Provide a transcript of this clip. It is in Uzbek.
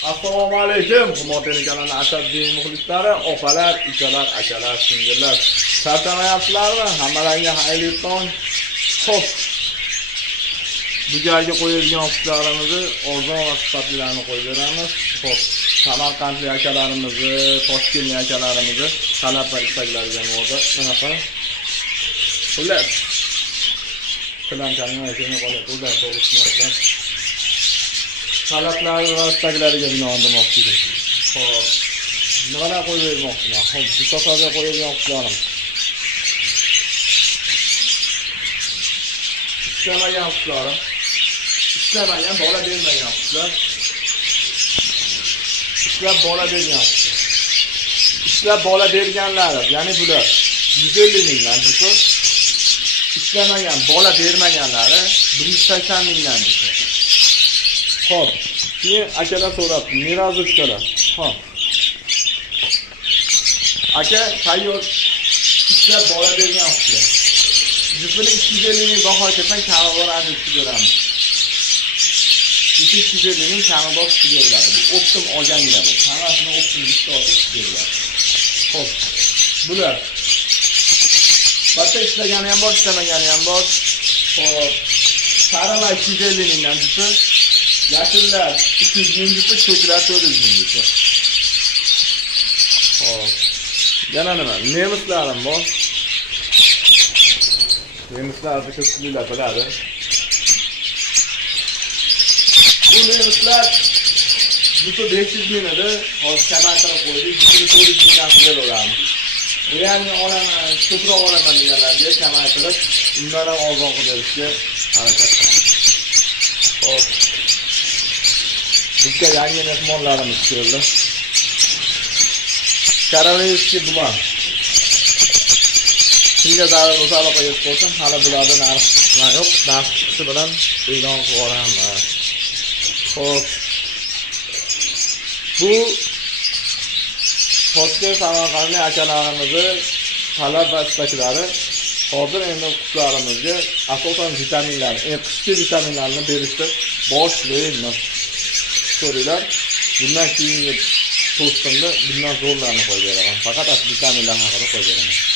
Assalomu alaykum. Hurmatli kanalning asabdagi muxlislari, opalar, ukalar, akalar, singillar. Charchamayapsizlarmi? Hammalarga xayrli tong. Xo'p. Bu joyga qo'yadigan qutlarimizni arzon va sifatlilarni qo'yib beramiz. Xo'p. Samarqandlik akalarimizni, Toshkentlik akalarimizni talab va istaklariga muvofiq shunaqa. Xullas. Tilanchani aytishni qolib, ular to'g'risida talablari va istaklariga binoan demoqchi edim. Xo'p. Nimalar qo'yib bermoqchiman? Xo'p, bu sohaga qo'yadigan qutlarim. Ishlamagan qutlarim. Ishlamagan bola bermagan qutlar. Ishlab bola bergan qutlar. Ishlab bola berganlar, ya'ni bular 150 mingdan chiqib, ishlamagan bola bermaganlari 180 mingdan chiqib. Xo'p, keyin akalar so'rabdi, merozovkalar. Xo'p. Aka tayyor ishlab bola bergan qutlar. Jufini 250 ming baho ketgan kami bor adresga beramiz. 250 ming kami bor beriladi. Bu optim olganlar bu. Hammasini optim listasi beriladi. Xo'p. Bular Batta ishlagani ham bor, ishlamagani ham bor. Xo'p. Saralar 250 mingdan jufi, yashillar 200 ming jufi, ko'klar 400 ming jufi. Xo'p. Yana nima? Nemislarım bor. Nemislarni ko'pchiliklar biladi. Bu nemislar jufi 500 ming edi, hozir kamaytirib qo'ydik, 400 mingdan beriladi. Yani olaman, ko'proq olaman deganlarga kamaytirib, undan ham ozon qilishga harakat qilamiz. Xo'p. Bizga yangi mehmonlarimiz keldi. Karavayevskiy bular. Sizga zarur bo'lsa aloqa qilib qo'ysin, hali bulardan narx yo'q, narxi bilan e'lon qilib yuboramiz. Xo'p. Bu Toshkent Samarqandlik akalarimizni talab va istaklari hozir endi qutlarimizga asosan vitaminlar, qishki vitaminlarni berishda boshlaymiz. So'raylar, bundan keyingi postimda bundan zo'rlarni qo'yib beraman. Faqat vitaminlar haqida qo'yib beraman.